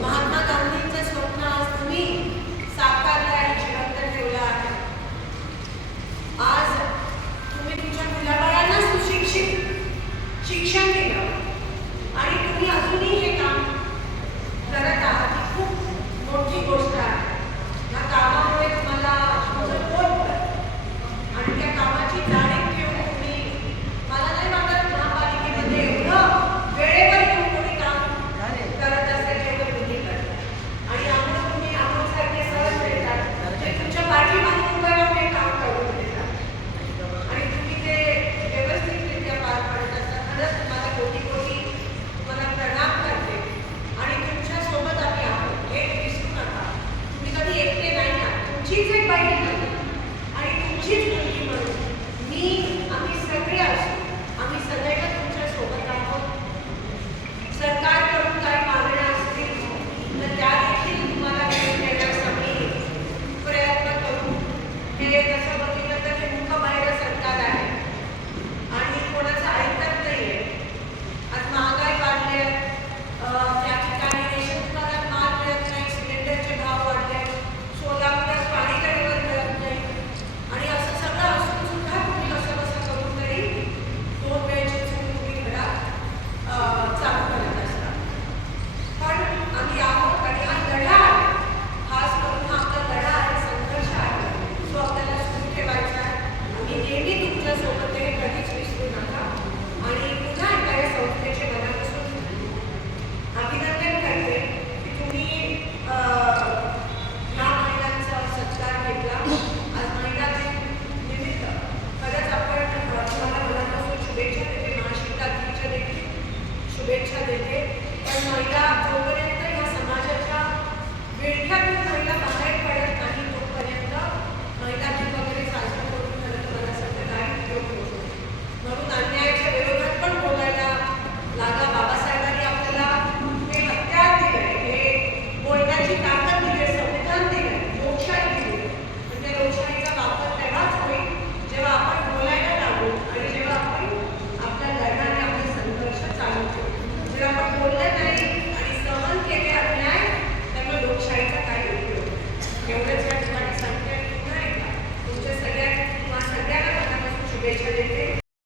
महात्मा गांधींचं स्वप्न आज तुम्ही साकार cheated by शुभेच्छा देते. पण महिला जोपर्यंत या समाजाच्या विळख्यात